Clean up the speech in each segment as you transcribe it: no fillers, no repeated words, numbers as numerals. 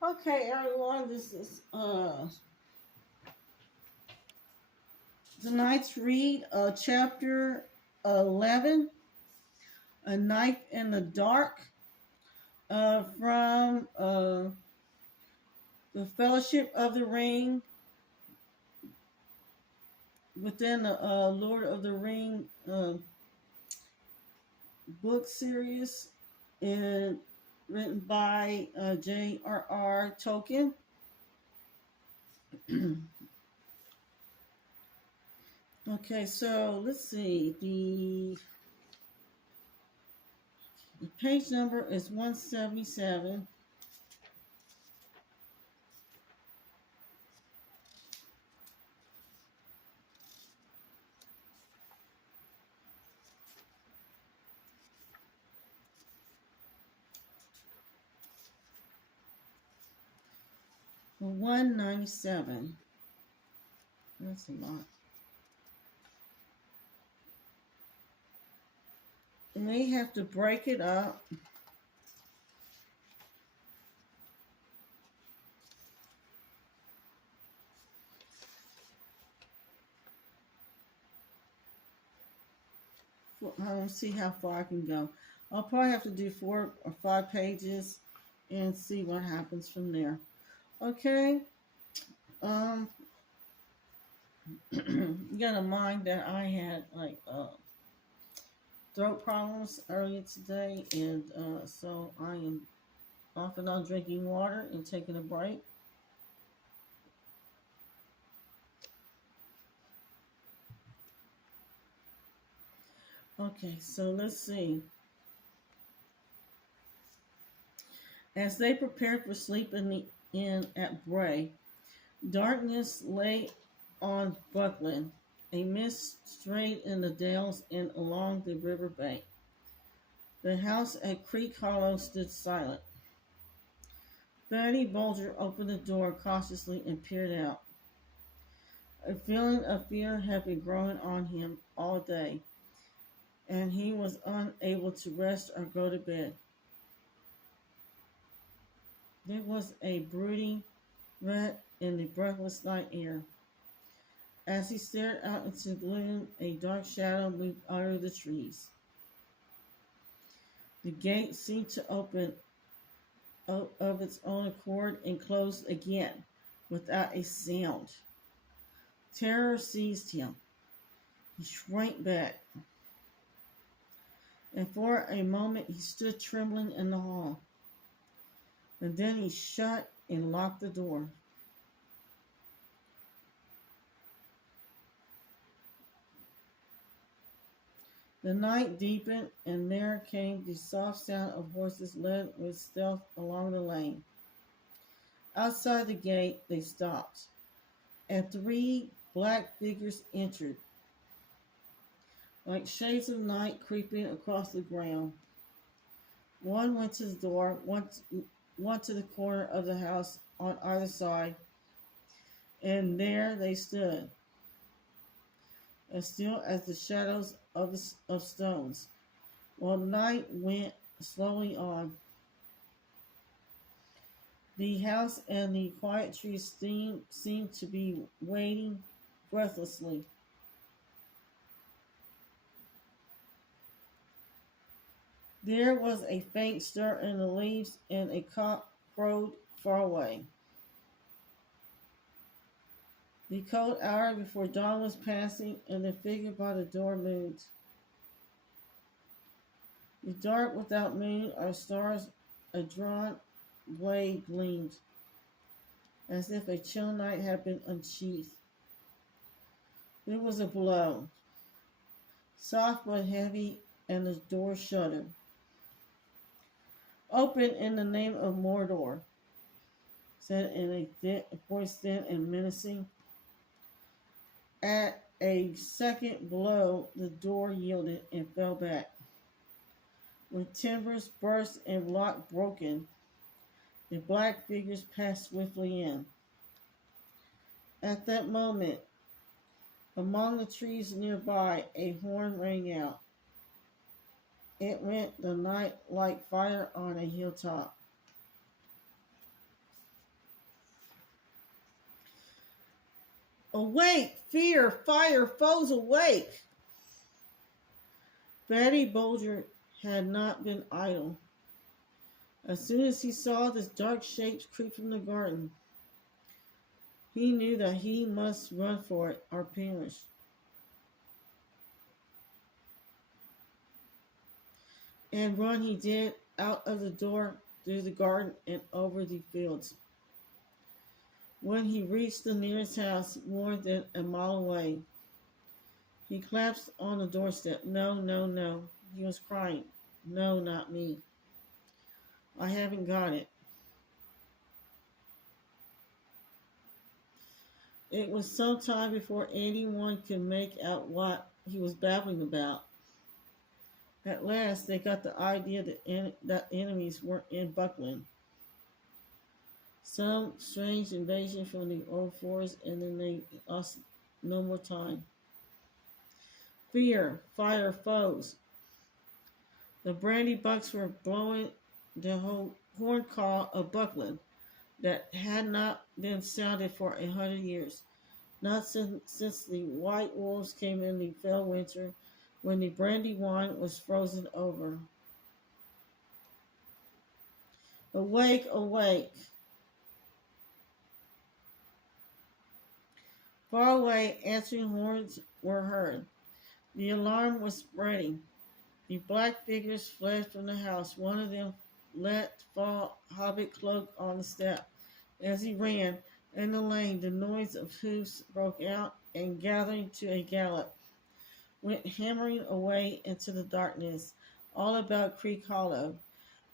Okay, everyone, this is tonight's read, chapter 11, A Knife in the Dark, from the Fellowship of the Ring within the Lord of the Ring book series, and written by JRR Tolkien. Okay, so let's see. The page number is 177. Or 197. That's a lot. And they have to break it up. I don't see how far I can go. I'll probably have to do 4 or 5 pages and see what happens from there. Okay. You gotta mind that I had throat problems earlier today, and so I am off and on drinking water and taking a break. Okay, so let's see. As they prepared for sleep in the inn at Bray, darkness lay on Buckland. A mist strayed in the dales and along the river bank. The house at Creek Hollow stood silent. Betty Bolger opened the door cautiously and peered out. A feeling of fear had been growing on him all day, and he was unable to rest or go to bed. There was a brooding rat in the breathless night air. As he stared out into the gloom, a dark shadow moved out of the trees. The gate seemed to open of its own accord and closed again without a sound. Terror seized him. He shrank back, and for a moment he stood trembling in the hall. And then he shut and locked the door. The night deepened, and there came the soft sound of horses led with stealth along the lane. Outside the gate, they stopped, and 3 black figures entered, like shades of night creeping across the ground. One went to the door, one to the corner of the house on either side, and there they stood, as still as the shadows of stones, while night went slowly on. The house and the quiet trees seemed to be waiting breathlessly. There was a faint stir in the leaves, and a cock crowed far away. The cold hour before dawn was passing, and the figure by the door moved. The dark without moon or stars, a drawn blade gleamed, as if a chill night had been unsheathed. There was a blow, soft but heavy, and the door shuddered. "Open in the name of Mordor," said in a voice thin and menacing. At a second blow, the door yielded and fell back. With timbers burst and lock broken, the black figures passed swiftly in. At that moment, among the trees nearby, a horn rang out. It rent the night like fire on a hilltop. Awake! Fear! Fire! Foes awake! Fatty Bulger had not been idle. As soon as he saw the dark shapes creep from the garden, he knew that he must run for it or perish. And run he did, out of the door, through the garden, and over the fields. When he reached the nearest house, more than a mile away, he collapsed on the doorstep. No, no, no. He was crying. No, not me. I haven't got it. It was some time before anyone could make out what he was babbling about. At last, they got the idea that enemies were in Buckland. Some strange invasion from the old forest, and then they lost no more time. Fear, fire, foes. The brandy bucks were blowing the whole horn call of Buckland that had not been sounded for 100 years. Not since the white wolves came in the fell winter, when the brandy wine was frozen over. Awake, awake. Far away, answering horns were heard. The alarm was spreading. The black figures fled from the house. One of them let fall hobbit cloak on the step. As he ran in the lane, the noise of hoofs broke out and, gathering to a gallop, went hammering away into the darkness all about Creek Hollow.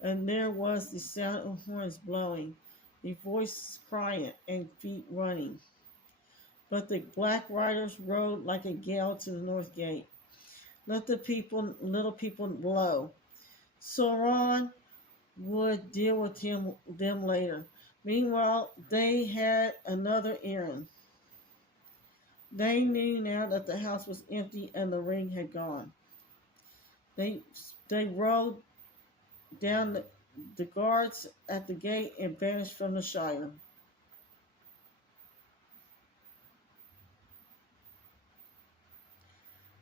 And there was the sound of horns blowing, the voices crying, and feet running. But the black riders rode like a gale to the north gate. Let the little people blow. Sauron would deal with them later. Meanwhile, they had another errand. They knew now that the house was empty and the ring had gone. They rode down the guards at the gate and vanished from the Shire.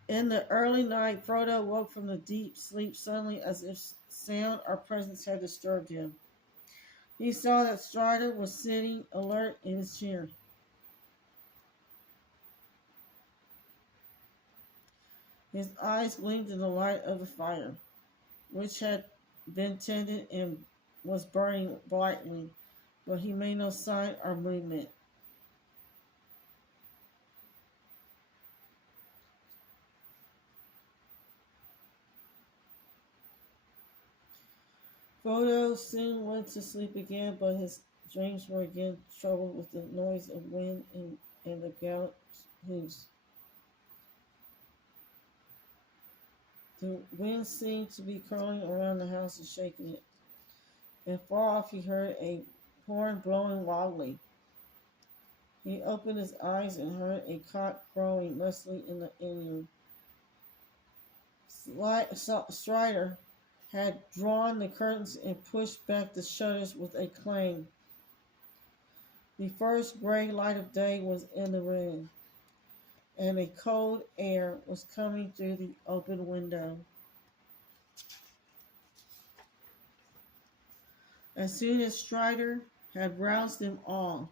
In the early night, Frodo woke from the deep sleep suddenly, as if sound or presence had disturbed him. He saw that Strider was sitting alert in his chair. His eyes gleamed in the light of the fire, which had been tended and was burning brightly, but he made no sign or movement. Frodo soon went to sleep again, but his dreams were again troubled with the noise of wind and the gallop's hoofs. The wind seemed to be curling around the house and shaking it. And far off he heard a horn blowing wildly. He opened his eyes and heard a cock crowing lustily in the inn. Strider had drawn the curtains and pushed back the shutters with a clang. The first gray light of day was in the room, and a cold air was coming through the open window. As soon as Strider had roused them all,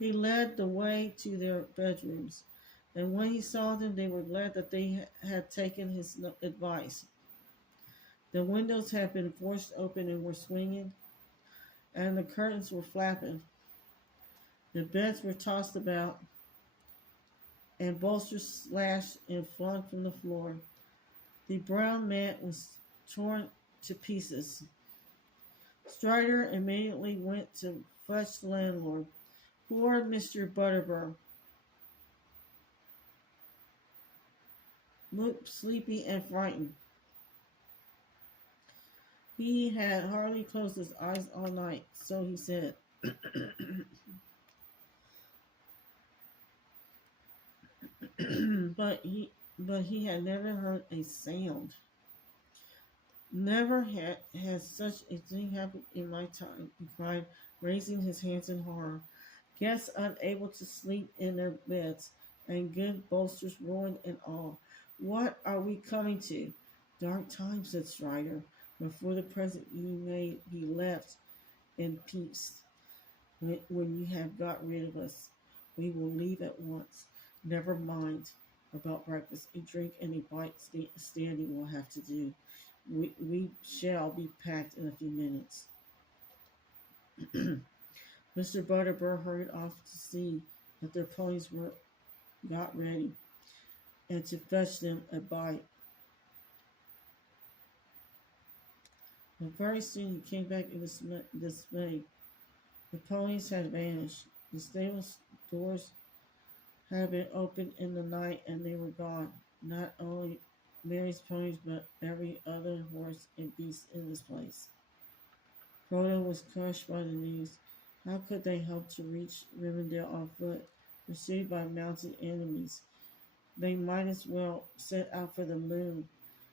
he led the way to their bedrooms, and when he saw them, they were glad that they had taken his advice. The windows had been forced open and were swinging, and the curtains were flapping. The beds were tossed about, and bolsters slashed and flung from the floor. The brown mat was torn to pieces. Strider immediately went to fetch the landlord. Poor Mr. Butterbur looked sleepy and frightened. He had hardly closed his eyes all night, so he said. but he had never heard a sound. Never has such a thing happened in my time, he cried, raising his hands in horror. Guests unable to sleep in their beds, and good bolsters ruined and all. What are we coming to? Dark times, said Strider. Before the present you may be left in peace. When you have got rid of us, we will leave at once. Never mind about breakfast. A drink and a bite standing will have to do. We shall be packed in a few minutes. Mr. Butterbur hurried off to see that their ponies were got ready and to fetch them a bite. But very soon he came back in dismay. The ponies had vanished. The stable doors had been opened in the night and they were gone. Not only Mary's ponies, but every other horse and beast in this place. Frodo was crushed by the news. How could they hope to reach Rivendell on foot, pursued by mounted enemies? They might as well set out for the moon.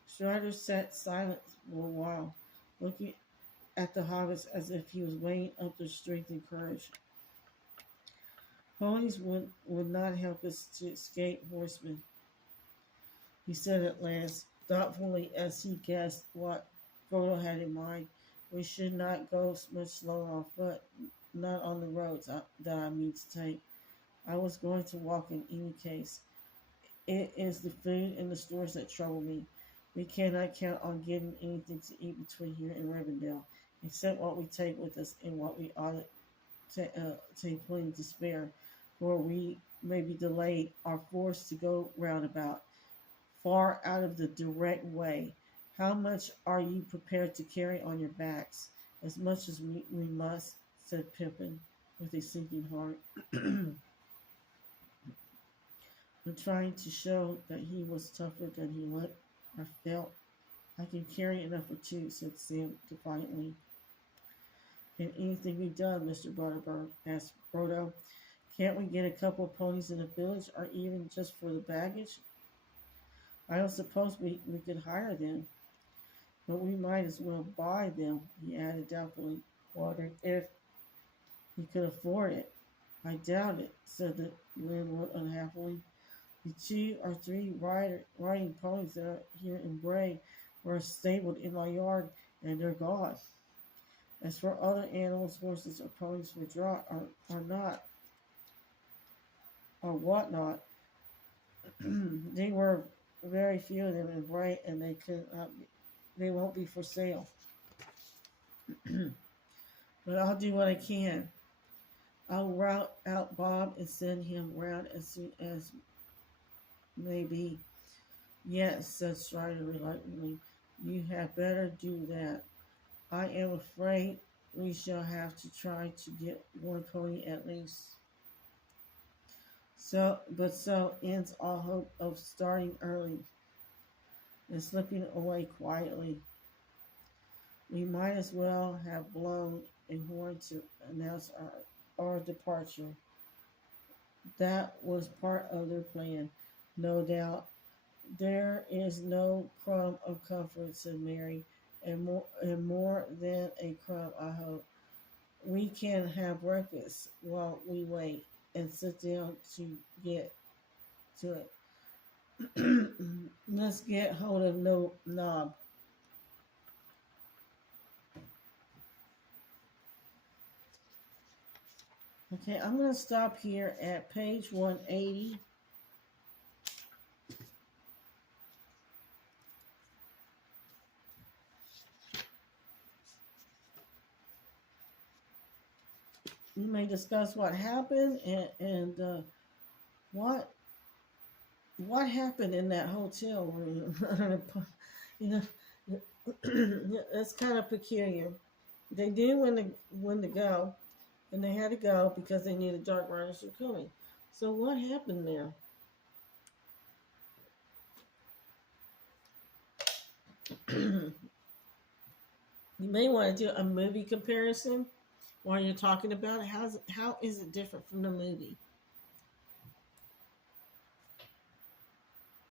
Strider sat silent for a while, looking at the hobbits as if he was weighing up their strength and courage. Ponies would not help us to escape horsemen, he said at last, thoughtfully as he guessed what Frodo had in mind. We should not go much slower on foot, not on the roads that I mean to take. I was going to walk in any case. It is the food in the stores that trouble me. We cannot count on getting anything to eat between here and Rivendell, except what we take with us and what we ought to take plenty to spare, for we may be delayed or forced to go roundabout, far out of the direct way. How much are you prepared to carry on your backs? As much as we must, said Pippin with a sinking heart. But trying to show that he was tougher than he looked or felt. I can carry enough for two, said Sam defiantly. Can anything be done, Mr. Butterbur? Asked Frodo. Can't we get a couple of ponies in the village, or even just for the baggage? I don't suppose we could hire them. But we might as well buy them, he added doubtfully, wondering if he could afford it. I doubt it, said the landlord unhappily. The 2 or 3 riding ponies that are here in Bray were stabled in my yard, and they're gone. As for other animals, horses or ponies for draught or not, or whatnot, they were very few of them in Bray, and they won't be for sale. But I'll do what I can. I'll route out Bob and send him round as soon as may be. Yes, said Strider reluctantly. You had better do that. I am afraid we shall have to try to get one pony at least. So ends all hope of starting early and slipping away quietly. We might as well have blown a horn to announce our departure. That was part of their plan, no doubt. There is no crumb of comfort, said Mary, and more than a crumb, I hope. We can have breakfast while we wait and sit down to get to it. Let's get hold of Knob. Okay, I'm going to stop here at page 180. We may discuss what happened and what happened in that hotel room. You know, that's kind of peculiar. They knew when to go, and they had to go because they knew the Dark Riders were coming. So what happened there? You may want to do a movie comparison while you're talking about it. How is it different from the movie?